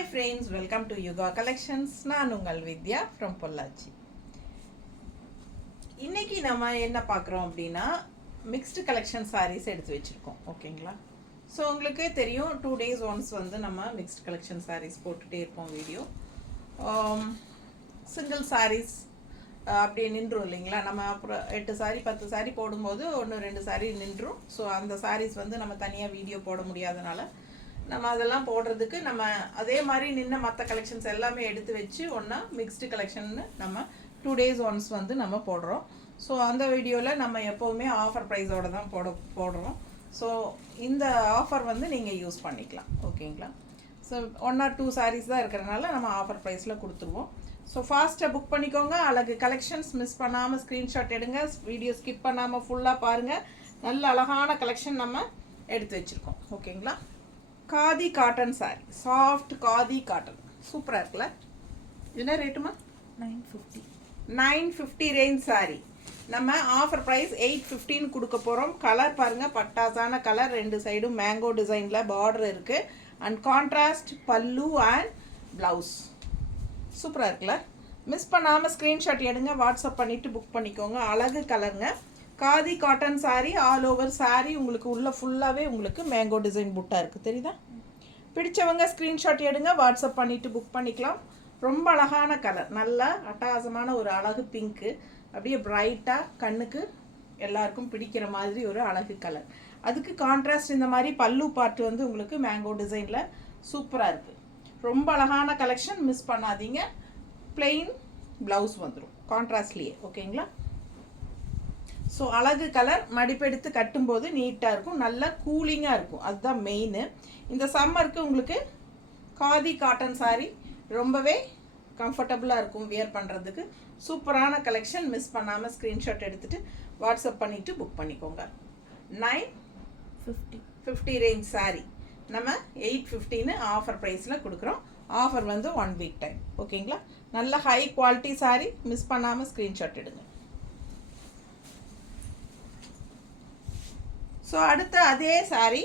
Hi friends, welcome to Yuga Collections. நான் உங்கள் வித்யா from Pollachi. இன்னைக்கு நம்ம என்ன பார்க்குறோம் அப்படின்னா மிக்ஸ்டு கலெக்ஷன் sarees எடுத்து வச்சுருக்கோம். ஓகேங்களா? ஸோ உங்களுக்கு தெரியும் 2 days once வந்து நம்ம மிக்ஸ்டு கலெக்ஷன் sarees போட்டுகிட்டே இருப்போம் வீடியோ. சிங்கிள் sarees அப்படியே நின்றும் இல்லைங்களா? நம்ம அப்புறம் 8 saree 10 saree போடும்போது 1-2 saree நின்றும். ஸோ அந்த sarees வந்து நம்ம தனியாக வீடியோ போட முடியாதனால நம்ம அதெல்லாம் போடுறதுக்கு நம்ம அதே மாதிரி நின்ன மற்ற கலெக்ஷன்ஸ் எல்லாமே எடுத்து வச்சு ஒன்றா மிக்ஸ்டு கலெக்ஷன்னு நம்ம 2 days once வந்து நம்ம போடுறோம். ஸோ அந்த வீடியோவில் நம்ம எப்போவுமே ஆஃபர் ப்ரைஸோடு தான் போடுறோம். ஸோ இந்த ஆஃபர் வந்து நீங்கள் யூஸ் பண்ணிக்கலாம். ஓகேங்களா? ஸோ 1 or 2 sarees தான் இருக்கிறனால நம்ம ஆஃபர் ப்ரைஸில் கொடுத்துருவோம். ஸோ ஃபாஸ்ட்டாக புக் பண்ணிக்கோங்க. அழகு கலெக்ஷன்ஸ் மிஸ் பண்ணாமல் ஸ்க்ரீன்ஷாட் எடுங்க. வீடியோ ஸ்கிப் பண்ணாமல் ஃபுல்லாக பாருங்கள். நல்ல அழகான கலெக்ஷன் நம்ம எடுத்து வச்சுருக்கோம். ஓகேங்களா? Khadi cotton sorry, soft khadi cotton சூப்பராக இருக்குல்ல? என்ன ரேட்டுமா? 950 ரேஞ்ச் சாரி. நம்ம ஆஃபர் ப்ரைஸ் 815 கொடுக்க போகிறோம். கலர் பாருங்கள், பட்டாசான கலர், 2 சைடும் மேங்கோ டிசைனில் பார்டர் இருக்குது. அண்ட் கான்ட்ராஸ்ட் பல்லு அண்ட் ப்ளவுஸ் சூப்பராக இருக்குல்ல? மிஸ் பண்ணாமல் ஸ்க்ரீன்ஷாட் எடுங்க, வாட்ஸ்அப் பண்ணிவிட்டு புக் பண்ணிக்கோங்க. அழகு கலருங்க. Khadi cotton sari, all over sari உங்களுக்கு உள்ள ஃபுல்லாகவே உங்களுக்கு மேங்கோ டிசைன் புட்டா இருக்குது. தெரியுதா? பிடிச்சவங்க ஸ்க்ரீன்ஷாட் எடுங்க, வாட்ஸ்அப் பண்ணிவிட்டு புக் பண்ணிக்கலாம். ரொம்ப அழகான கலர், நல்ல அட்டகாசமான ஒரு அழகு பிங்க்கு, அப்படியே பிரைட்டாக கண்ணுக்கு எல்லாருக்கும் பிடிக்கிற மாதிரி ஒரு அழகு கலர். அதுக்கு கான்ட்ராஸ்ட் இந்த மாதிரி பல்லு பார்ட் வந்து உங்களுக்கு மேங்கோ டிசைனில் சூப்பராக இருக்குது. ரொம்ப அழகான கலெக்ஷன், மிஸ் பண்ணாதீங்க. பிளெயின் ப்ளவுஸ் வந்துடும் கான்ட்ராஸ்ட்லேயே. ஓகேங்களா? ஸோ அழகு கலர், மடிப்பெடுத்து கட்டும்போது நீட்டாக இருக்கும், நல்லா கூலிங்காக இருக்கும். அதுதான் மெயின். இந்த சம்மருக்கு உங்களுக்கு காதி காட்டன் சாரீ ரொம்பவே கம்ஃபர்டபுளாக இருக்கும் வியர் பண்ணுறதுக்கு. சூப்பரான கலெக்ஷன், மிஸ் பண்ணாமல் ஸ்க்ரீன்ஷாட் எடுத்துகிட்டு வாட்ஸ்அப் பண்ணிவிட்டு புக் பண்ணிக்கோங்க. 950 ரேஞ்ச் சாரீ நம்ம 815 ஆஃபர் ப்ரைஸில் கொடுக்குறோம். ஆஃபர் வந்து 1 week டைம். ஓகேங்களா? நல்ல ஹை குவாலிட்டி சாரீ, மிஸ் பண்ணாமல் ஸ்க்ரீன்ஷாட் எடுங்க. ஸோ அடுத்து அதே சாரீ,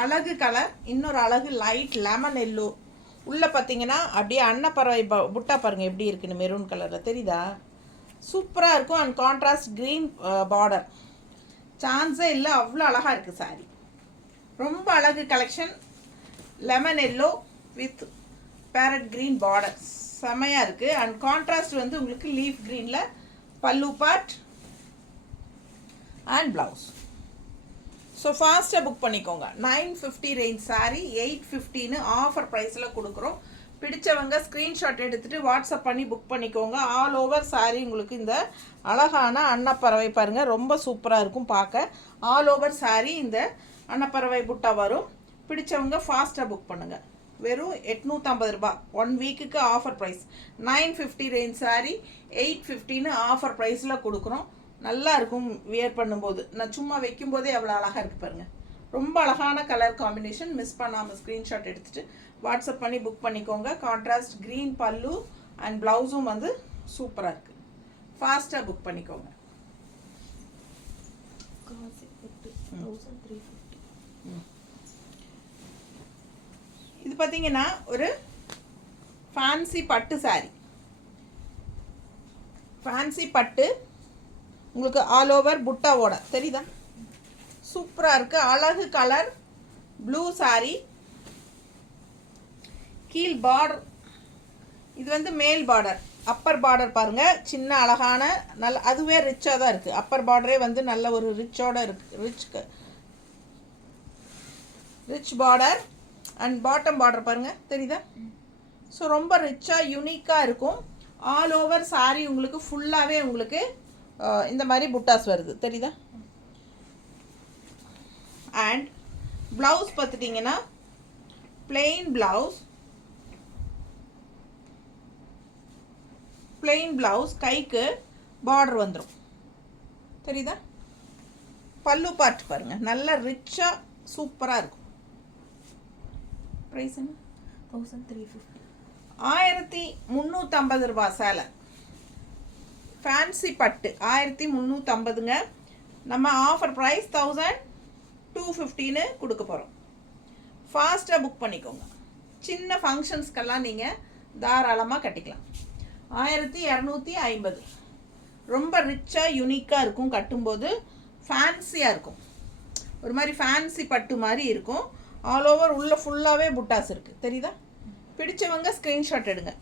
அழகு கலர், இன்னொரு அழகு லைட் லெமன் எல்லோ. உள்ளே பார்த்தீங்கன்னா அப்படியே அன்னப்பறவை புட்டா பாருங்கள் எப்படி இருக்குன்னு, மெரூன் கலரில் தெரியுதா? சூப்பராக இருக்கும். அண்ட் கான்ட்ராஸ்ட் க்ரீன் பார்டர், சான்ஸே இல்லை, அவ்வளோ அழகாக இருக்குது சாரீ. ரொம்ப அழகு collection. Lemon yellow with farad green border செமையாக இருக்குது. அண்ட் கான்ட்ராஸ்ட் வந்து உங்களுக்கு லீஃப் க்ரீனில் பல்லு பார்ட் அண்ட் ப்ளவுஸ். ஸோ ஃபாஸ்ட்டாக புக் பண்ணிக்கோங்க. 950 ரேஞ்ச் சாரீ 815 ஆஃபர் ப்ரைஸில் கொடுக்குறோம். பிடிச்சவங்க ஸ்க்ரீன்ஷாட் எடுத்துகிட்டு வாட்ஸ்அப் பண்ணி புக் பண்ணிக்கோங்க. ஆல் ஓவர் சாரீ உங்களுக்கு இந்த அழகான அன்னப்பறவை பாருங்கள், ரொம்ப சூப்பராக இருக்கும் பார்க்க. ஆல் ஓவர் சாரீ இந்த அன்னப்பறவை புட்டா வரும். பிடிச்சவங்க ஃபாஸ்ட்டாக புக் பண்ணுங்கள். வெறும் 850 ரூபாய் 1 வீக்குக்கு offer price. 950 range sari 815 offer ப்ரைஸில் கொடுக்குறோம். நல்லா இருக்கும் வியர் பண்ணும்போது. நான் சும்மா வைக்கும்போதே அவ்வளோ அழகாக இருக்குது பாருங்கள். ரொம்ப அழகான கலர் காம்பினேஷன், மிஸ் பண்ணாமல் ஸ்க்ரீன்ஷாட் எடுத்துகிட்டு வாட்ஸ்அப் பண்ணி புக் பண்ணிக்கோங்க. கான்ட்ராஸ்ட் க்ரீன் பல்லு அண்ட் ப்ளவுஸும் வந்து சூப்பராக இருக்குது. ஃபாஸ்ட்டாக புக் பண்ணிக்கோங்க. இது பார்த்தீங்கன்னா ஒரு ஃபேன்சி பட்டு சாரீ. ஃபேன்சி பட்டு உங்களுக்கு ஆல் ஓவர் புட்டாவோட தெரியுதா? சூப்பராக இருக்குது. அழகு கலர், ப்ளூ சாரீ, கீழ் பார்டர். இது வந்து மேல் பார்டர். அப்பர் பார்டர் பாருங்கள், சின்ன அழகான நல்ல, அதுவே ரிச்சாக தான் இருக்குது. அப்பர் பார்டரே வந்து நல்ல ஒரு ரிச்சோட இருக்குது. Rich border and bottom border பாருங்கள், தெரியுதா? ஸோ ரொம்ப ரிச்சாக யூனிக்காக இருக்கும். ஆல் ஓவர் சாரீ உங்களுக்கு ஃபுல்லாகவே உங்களுக்கு இந்த மாதிரி புட்டாஸ் வருது, தெரியுதா? அண்ட் ப்ளவுஸ் பார்த்துட்டிங்கன்னா பிளெயின் ப்ளவுஸ், கைக்கு பார்டர் வந்துடும், தெரியுதா? பல்லு பார்ட் பாருங்கள், நல்ல ரிச்சாக சூப்பராக இருக்கும். ப்ரைஸ் என்ன? 1350 ரூபாய் சேலை. ஃபேன்சி பட்டு 1350ங்க. நம்ம ஆஃபர் ப்ரைஸ் 1215 கொடுக்க போகிறோம். ஃபாஸ்ட்டாக புக் பண்ணிக்கோங்க. சின்ன ஃபங்க்ஷன்ஸ்க்கெல்லாம் நீங்கள் தாராளமாக கட்டிக்கலாம். 1250. ரொம்ப ரிச்சாக யூனிக்காக இருக்கும். கட்டும்போது ஃபேன்சியாக இருக்கும். ஒரு மாதிரி ஃபேன்சி பட்டு மாதிரி இருக்கும். ஆல் ஓவர் உள்ளே ஃபுல்லாகவே புட்டாஸ் இருக்குது. தெரியுதா? பிடிச்சவங்க ஸ்க்ரீன்ஷாட் எடுங்க.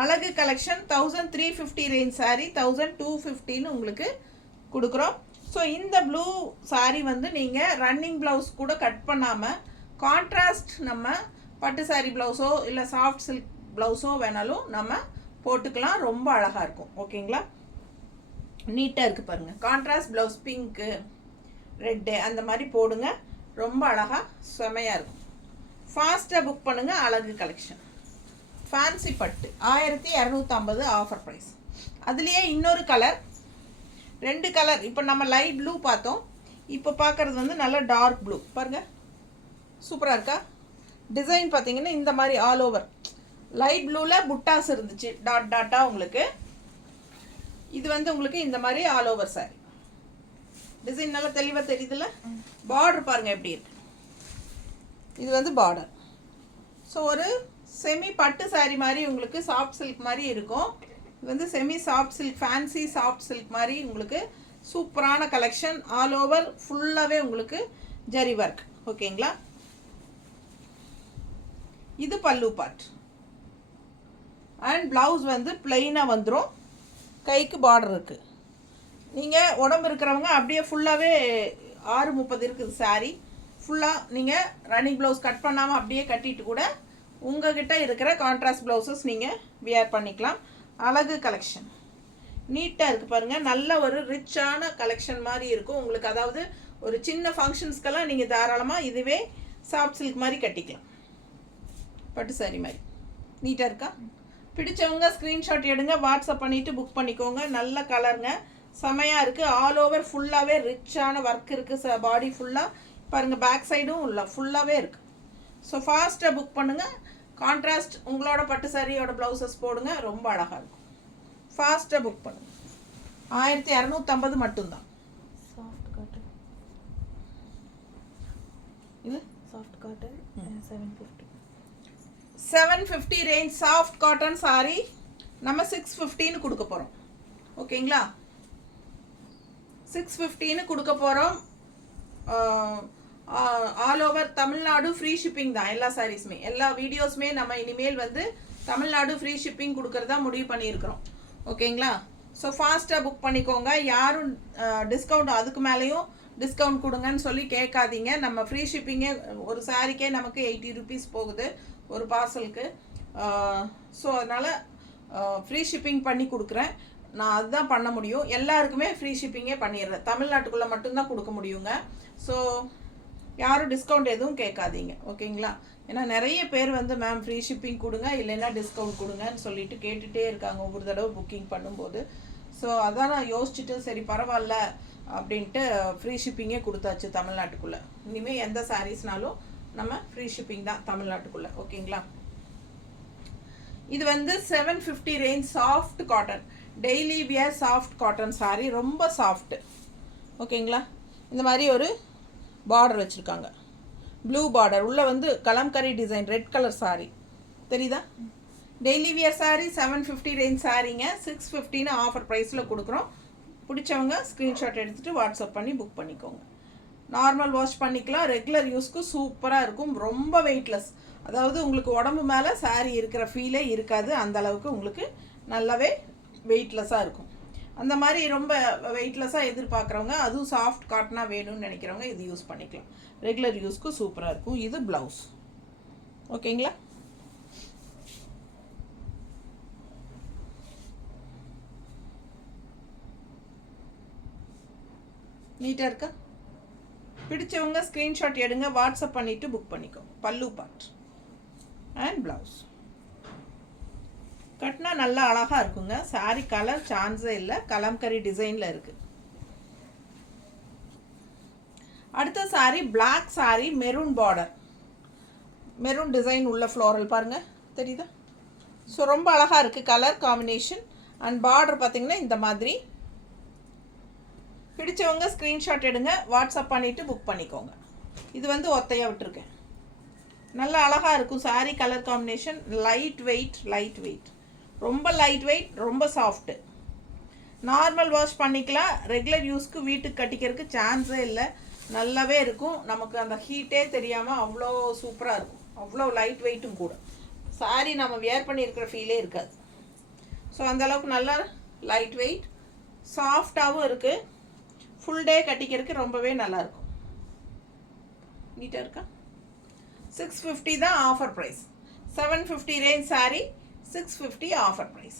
அழகு கலெக்ஷன் 1350 ரேஞ்ச் சாரீ 1250ன்னு உங்களுக்கு கொடுக்குறோம். ஸோ இந்த ப்ளூ சாரீ வந்து நீங்கள் ரன்னிங் ப்ளவுஸ் கூட கட் பண்ணாமல் கான்ட்ராஸ்ட் நம்ம பட்டு சாரீ ப்ளவுஸோ இல்லை சாஃப்ட் சில்க் ப்ளவுஸோ வேணாலும் நம்ம போட்டுக்கலாம். ரொம்ப அழகாக இருக்கும். ஓகேங்களா? நீட்டாக இருக்குது பாருங்கள். கான்ட்ராஸ்ட் ப்ளவுஸ் பிங்க்கு ரெட்டு அந்த மாதிரி போடுங்க. ரொம்ப அழகாக செமையாக இருக்கும். ஃபாஸ்ட்டாக புக் பண்ணுங்கள். அழகு கலெக்ஷன் ஃபேன்சி பட்டு 1250 ஆஃபர் ப்ரைஸ். அதுலேயே இன்னொரு கலர், 2 கலர். இப்போ நம்ம லைட் ப்ளூ பார்த்தோம். இப்போ பார்க்குறது வந்து நல்ல டார்க் ப்ளூ. பாருங்கள் சூப்பராக இருக்கா? டிசைன் பார்த்தீங்கன்னா இந்த மாதிரி ஆல் ஓவர் லைட் ப்ளூவில் புட்டாஸ் இருந்துச்சு டாட் டாட்டாக உங்களுக்கு. இது வந்து உங்களுக்கு இந்த மாதிரி ஆல் ஓவர் சாரி. டிசைன் நல்லா தெளிவாக தெரியுதுல்ல? பார்டர் பாருங்கள் எப்படி இருக்கு. இது வந்து பார்டர். ஸோ ஒரு செமி பட்டு சாரீ மாதிரி உங்களுக்கு சாஃப்ட் சில்க் மாதிரி இருக்கும். இது வந்து semi soft silk, fancy soft silk மாதிரி உங்களுக்கு சூப்பரான கலெக்ஷன். ஆல் ஓவர் ஃபுல்லாகவே உங்களுக்கு ஜரி ஒர்க். ஓகேங்களா? இது பல்லு பார்ட். அண்ட் ப்ளவுஸ் வந்து பிளெயினாக வந்துடும். கைக்கு பார்டர் இருக்குது. நீங்கள் உடம்பு இருக்கிறவங்க அப்படியே ஃபுல்லாகவே 630 இருக்குது சாரீ. ஃபுல்லாக நீங்கள் ரன்னிங் ப்ளவுஸ் கட் பண்ணாமல் அப்படியே கட்டிட்டு கூட உங்கள்கிட்ட இருக்கிற கான்ட்ராஸ்ட் ப்ளவுசஸ் நீங்கள் வியர் பண்ணிக்கலாம். அழகு கலெக்ஷன் நீட்டாக இருக்குது பாருங்கள். நல்ல ஒரு ரிச்சான கலெக்ஷன் மாதிரி இருக்கும் உங்களுக்கு. அதாவது ஒரு சின்ன ஃபங்க்ஷன்ஸ்க்கெல்லாம் நீங்கள் தாராளமாக இதுவே சாஃப்ட் சில்க் மாதிரி கட்டிக்கலாம். பட்டு சாரி மாதிரி நீட்டாக இருக்கா? பிடிச்சவங்க ஸ்க்ரீன்ஷாட் எடுங்க. வாட்ஸ்அப் பண்ணிவிட்டு புக் பண்ணிக்கோங்க. நல்ல கலருங்க, செமையாக இருக்குது. ஆல் ஓவர் ஃபுல்லாகவே ரிச்சான ஒர்க் இருக்குது. பாடி ஃபுல்லாக பாருங்கள். பேக் சைடும் இல்லை ஃபுல்லாகவே இருக்குது. ஸோ ஃபாஸ்ட்டாக புக் பண்ணுங்கள். கான்ட்ராஸ்ட் உங்களோட பட்டு சாரியோட ப்ளவுசஸ் போடுங்க. ரொம்ப அழகாக இருக்கும். ஃபாஸ்ட்டாக புக் பண்ணுங்கள். 1250 மட்டும்தான். Soft cotton. இது soft cotton 750. 750 range soft cotton sari நம்ம 650ன்னு கொடுக்க போகிறோம். ஓகேங்களா? 650ன்னு கொடுக்க போகிறோம். All over Tamil Nadu free shipping தான். எல்லா சாரீஸுமே, எல்லா வீடியோஸுமே நம்ம இனிமேல் வந்து தமிழ்நாடு ஃப்ரீ ஷிப்பிங் கொடுக்கறதா முடிவு பண்ணியிருக்கிறோம். ஓகேங்களா? ஸோ ஃபாஸ்ட்டாக புக் பண்ணிக்கோங்க. யாரும் டிஸ்கவுண்ட் அதுக்கு மேலேயும் டிஸ்கவுண்ட் கொடுங்கன்னு சொல்லி கேட்காதீங்க. நம்ம ஃப்ரீ ஷிப்பிங்கே ஒரு சாரிக்கே நமக்கு 80 ருபீஸ் போகுது ஒரு பார்சலுக்கு. ஸோ அதனால் ஃப்ரீ ஷிப்பிங் பண்ணி கொடுக்குறேன். நான் அதுதான் பண்ண முடியும். எல்லாருக்குமே ஃப்ரீ ஷிப்பிங்கே பண்ணிடுறேன். தமிழ்நாட்டுக்குள்ளே மட்டும்தான் கொடுக்க முடியுங்க. ஸோ யாரும் டிஸ்கவுண்ட் எதுவும் கேட்காதீங்க. ஓகேங்களா? ஏன்னா நிறைய பேர் வந்து மேம் ஃப்ரீ ஷிப்பிங் கொடுங்க இல்லைன்னா டிஸ்கவுண்ட் கொடுங்கன்னு சொல்லிட்டு கேட்டுகிட்டே இருக்காங்க ஒவ்வொரு தடவை புக்கிங் பண்ணும்போது. ஸோ அதான் நான் யோசிச்சுட்டு சரி பரவாயில்ல அப்படின்ட்டு ஃப்ரீ ஷிப்பிங்கே கொடுத்தாச்சு தமிழ்நாட்டுக்குள்ளே. இனிமேல் எந்த சாரீஸ்னாலும் நம்ம ஃப்ரீ ஷிப்பிங் தான் தமிழ்நாட்டுக்குள்ளே. ஓகேங்களா? இது வந்து 750 range soft cotton daily wear soft cotton sari. ரொம்ப சாஃப்ட்டு. ஓகேங்களா? இந்த மாதிரி ஒரு பார்டர் வச்சுருக்காங்க. ப்ளூ பார்டர் உள்ளே வந்து Kalamkari design red colour sari. தெரியுதா? டெய்லி வியர் சாரீ 750 ரேஞ்ச் சாரீங்க. 650ன்னு ஆஃபர் ப்ரைஸில் கொடுக்குறோம். பிடிச்சவங்க ஸ்க்ரீன்ஷாட் எடுத்துகிட்டு வாட்ஸ்அப் பண்ணி புக் பண்ணிக்கோங்க. நார்மல் வாஷ் பண்ணிக்கலாம். ரெகுலர் யூஸ்க்கு சூப்பராக இருக்கும். ரொம்ப வெயிட்லெஸ். அதாவது உங்களுக்கு உடம்பு மேலே சாரீ இருக்கிற ஃபீலே இருக்காது. அந்த அளவுக்கு உங்களுக்கு நல்லாவே வெயிட்லெஸ்ஸாக இருக்கும். அந்த மாதிரி ரொம்ப வெயிட்லெஸ்ஸாக எதிர்பார்க்குறவங்க, அதுவும் சாஃப்ட் காட்டனாக வேணும்னு நினைக்கிறவங்க இது யூஸ் பண்ணிக்கலாம். ரெகுலர் யூஸ்க்கு சூப்பராக இருக்கும். இது ப்ளவுஸ். ஓகேங்களா? நீட்டாக இருக்கா? பிடிச்சவங்க ஸ்க்ரீன்ஷாட் எடுங்க. வாட்ஸ்அப் பண்ணிவிட்டு புக் பண்ணிக்கோங்க. பல்லு பார்ட் அண்ட் ப்ளவுஸ் கட்டினா நல்லா அழகாக இருக்குங்க. சாரி கலர் சான்ஸே இல்லை. கலம்கரி டிசைனில் இருக்குது. அடுத்த sari black sari maroon border, maroon design உள்ள ஃப்ளோரல் பாருங்கள். தெரியுதா? ஸோ ரொம்ப அழகாக இருக்குது கலர் காம்பினேஷன். அண்ட் பார்டர் பார்த்திங்கன்னா இந்த மாதிரி. பிடிச்சவங்க ஸ்க்ரீன்ஷாட் எடுங்க. வாட்ஸ்அப் பண்ணிவிட்டு புக் பண்ணிக்கோங்க. இது வந்து ஒத்தையாக விட்டுருக்கேன். நல்ல அழகாக இருக்கும் saree colour combination. Light weight, ரொம்ப லைட் வெயிட், ரொம்ப சாஃப்ட்டு. நார்மல் வாஷ் பண்ணிக்கலாம். ரெகுலர் யூஸ்க்கு வீட்டுக்கு கட்டிக்கிறதுக்கு சான்ஸே இல்லை. நல்லாவே இருக்கும். நமக்கு அந்த ஹீட்டே தெரியாமல் அவ்வளோ சூப்பராக இருக்கும். அவ்வளோ லைட் வெயிட்டும் கூட. saree நம்ம வியர் பண்ணியிருக்கிற ஃபீலே இருக்காது. ஸோ அந்தளவுக்கு நல்லா லைட் வெயிட், சாஃப்டாகவும் இருக்குது. ஃபுல் டே கட்டிக்கிறதுக்கு ரொம்பவே நல்லாயிருக்கும். நீட்டாக இருக்கா? 650 தான் offer price. 750 range saree, 650 offer price.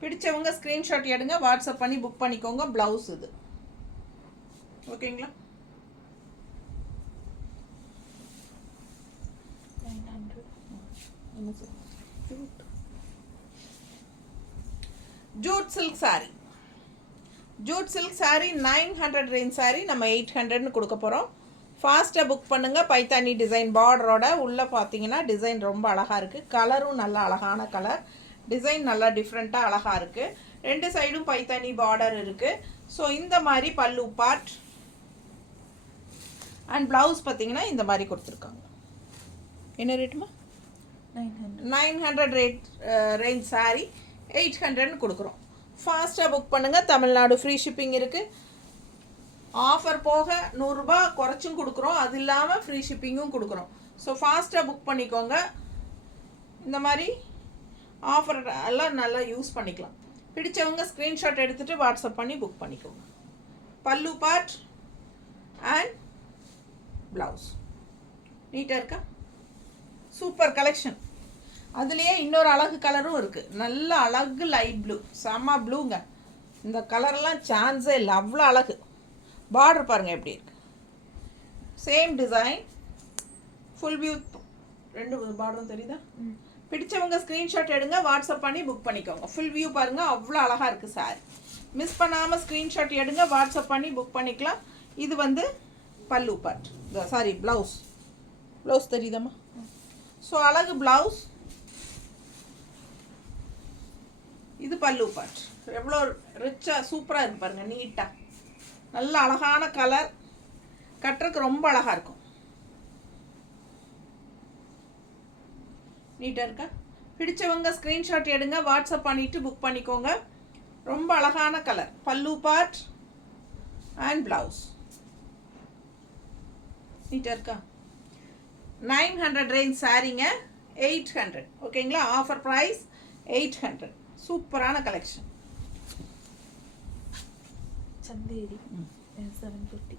பிடிச்சவங்க ஸ்க்ரீன்ஷாட் எடுங்க, வாட்ஸ்அப் பண்ணி புக் பண்ணிக்கோங்க. ப்ளவுஸ் இது ஓகேங்களா? 900. Jute silk saree. Jute silk saree 900 range saree நம்ம 800ன்னு கொடுக்க போகிறோம். ஃபாஸ்ட்டாக புக் பண்ணுங்கள். பைத்தானி டிசைன் பார்டரோட உள்ளே பார்த்தீங்கன்னா டிசைன் ரொம்ப அழகாக இருக்குது. கலரும் நல்ல அழகான கலர். டிசைன் நல்லா டிஃப்ரெண்ட்டாக அழகாக இருக்குது. ரெண்டு சைடும் பைத்தானி பார்டர் இருக்குது. ஸோ இந்த மாதிரி பல்லு பார்ட் அண்ட் ப்ளவுஸ் பார்த்தீங்கன்னா இந்த மாதிரி கொடுத்துருக்காங்க. என்ன ரேட்டுமா? 900 ரேஞ்ச் saree 800ன்னு கொடுக்குறோம். ஃபாஸ்ட்டாக புக் பண்ணுங்கள். தமிழ்நாடு ஃப்ரீ ஷிப்பிங் இருக்குது. ஆஃபர் போக 100 ரூபாய் குறைச்சும் கொடுக்குறோம். அது இல்லாமல் ஃப்ரீ ஷிப்பிங்கும் கொடுக்குறோம். ஸோ ஃபாஸ்ட்டாக புக் பண்ணிக்கோங்க. இந்த மாதிரி ஆஃபர் எல்லாம் நல்லா யூஸ் பண்ணிக்கலாம். பிடிச்சவங்க ஸ்க்ரீன்ஷாட் எடுத்துகிட்டு வாட்ஸ்அப் பண்ணி புக் பண்ணிக்கோங்க. பல்லு பார்ட் அண்ட் ப்ளவுஸ் நீட்டாக இருக்கா? Super collection. அதுலேயே இன்னொரு அழகு கலரும் இருக்குது. நல்ல அழகு லைட் ப்ளூ, செம்ம ப்ளூங்க. இந்த கலர்லாம் சான்ஸே இல்லை, அவ்வளோ அழகு. பார்டர் பாருங்கள் எப்படி இருக்கு. Same design, full view. ரெண்டு பார்டரும் தெரியுதா? பிடிச்சவங்க ஸ்க்ரீன்ஷாட் எடுங்க, வாட்ஸ்அப் பண்ணி புக் பண்ணிக்கோங்க. ஃபுல் வியூ பாருங்கள், அவ்வளோ அழகாக இருக்குது சாரி. மிஸ் பண்ணாமல் ஸ்க்ரீன்ஷாட் எடுங்க, வாட்ஸ்அப் பண்ணி புக் பண்ணிக்கலாம். இது வந்து pallu part, sari blouse. Blouse தெரியுதாம்மா? ஸோ அழகு ப்ளவுஸ். இது பல்லு பார்ட். எவ்வளோ ரிச்சாக சூப்பராக இருக்கு பாருங்கள், நீட்டாக. நல்ல அழகான கலர், கட்டுறதுக்கு ரொம்ப அழகாக இருக்கும். நீட்டாக இருக்கா? பிடிச்சவங்க ஸ்க்ரீன்ஷாட் எடுங்க, வாட்ஸ்அப் பண்ணிவிட்டு புக் பண்ணிக்கோங்க. ரொம்ப அழகான கலர். பல்லு பார்ட் அண்ட் ப்ளவுஸ். நீட்டாக இருக்கா? 900 ரேஞ்ச் சாரீங்க, 800 ஓகேங்களா? Offer price 800. சூப்பரான கலெக்ஷன். சந்தேரி 750.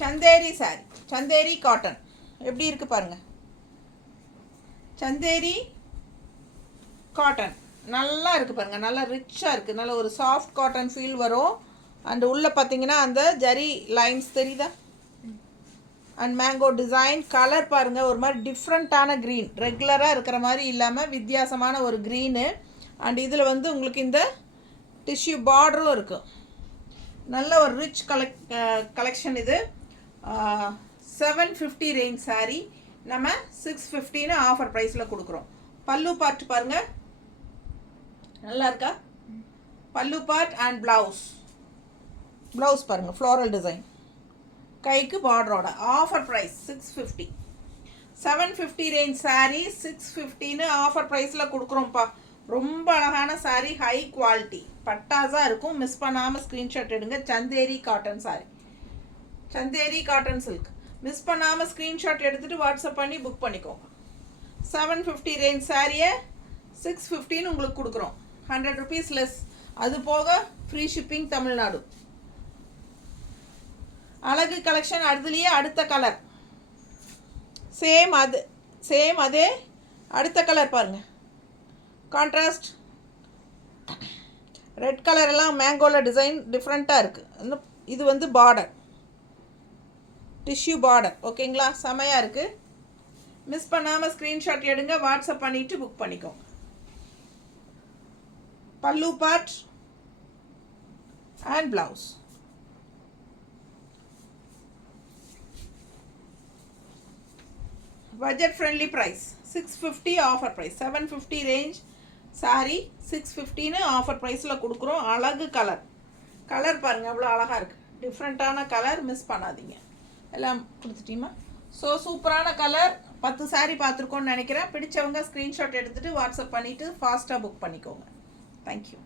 சந்தேரி சாரி, சந்தேரி காட்டன் எப்படி இருக்கு பாருங்க. சந்தேரி காட்டன் நல்லா இருக்கு பாருங்க, நல்லா ரிச்சாக இருக்குது. நல்ல ஒரு சாஃப்ட் காட்டன் ஃபீல் வரும். அண்ட் உள்ளே பார்த்தீங்கன்னா அந்த ஜரி லைன்ஸ் தெரியுதா? And mango design. கலர் பாருங்கள், ஒரு மாதிரி டிஃப்ரெண்ட்டான க்ரீன், ரெகுலராக இருக்கிற மாதிரி இல்லாமல் வித்தியாசமான ஒரு க்ரீனு. அண்ட் இதில் வந்து உங்களுக்கு இந்த டிஷ்யூ பார்டரும் இருக்கும். நல்ல ஒரு ரிச் கலெக்ஷன் இது. 750 ரேஞ்ச் சாரீ நம்ம 650ன்னு ஆஃபர் ப்ரைஸில் கொடுக்குறோம். பல்லு பார்ட் பாருங்கள், நல்லா இருக்கா? Pallu part and blouse. Blouse பாருங்கள், ஃப்ளோரல் டிசைன், கைக்கு பார்டரோட. Offer price 650. 750 ரேஞ்ச் சாரீ 650ன்னு ஆஃபர் ப்ரைஸில் கொடுக்குறோம்ப்பா. ரொம்ப அழகான சாரீ, ஹை குவாலிட்டி, பட்டாஸாக இருக்கும். மிஸ் பண்ணாமல் ஸ்க்ரீன்ஷாட் எடுங்க. Chanderi cotton sari, Chanderi cotton silk. Miss பண்ணாமல் ஸ்க்ரீன்ஷாட் எடுத்துகிட்டு வாட்ஸ்அப் பண்ணி புக் பண்ணிக்கோங்க. 750 ரேஞ்ச் சாரியை 650ன்னு உங்களுக்கு கொடுக்குறோம். 100 ருபீஸ் லெஸ். அது போக ஃப்ரீ ஷிப்பிங் தமிழ்நாடு. அழகு கலெக்ஷன். அதுலேயே அடுத்த கலர் சேம் அதே அடுத்த கலர் பாருங்கள். கான்ட்ராஸ்ட் ரெட் கலர் எல்லாம் மேங்கோவில் டிசைன் டிஃப்ரெண்ட்டாக இருக்குது. இது வந்து பார்டர், டிஷ்யூ பார்டர் ஓகேங்களா? செமையாக இருக்குது. மிஸ் பண்ணாமல் ஸ்க்ரீன்ஷாட் எடுங்க, வாட்ஸ்அப் பண்ணிவிட்டு புக் பண்ணிக்கோங்க. Pallu part and blouse. Budget friendly price 650 offer price. 750 range sari 650ன்னு ஆஃபர் ப்ரைஸில் கொடுக்குறோம். அழகு கலர். கலர் பாருங்கள் எவ்வளோ அழகாக இருக்குது, டிஃப்ரெண்ட்டான கலர். மிஸ் பண்ணாதீங்க. எல்லாம் கொடுத்துட்டீமா? ஸோ சூப்பரான கலர் 10 saree பார்த்துருக்கோன்னு நினைக்கிறேன். பிடிச்சவங்க ஸ்க்ரீன்ஷாட் எடுத்துகிட்டு வாட்ஸ்அப் பண்ணிவிட்டு ஃபாஸ்ட்டாக புக் பண்ணிக்கோங்க. தேங்க்யூ.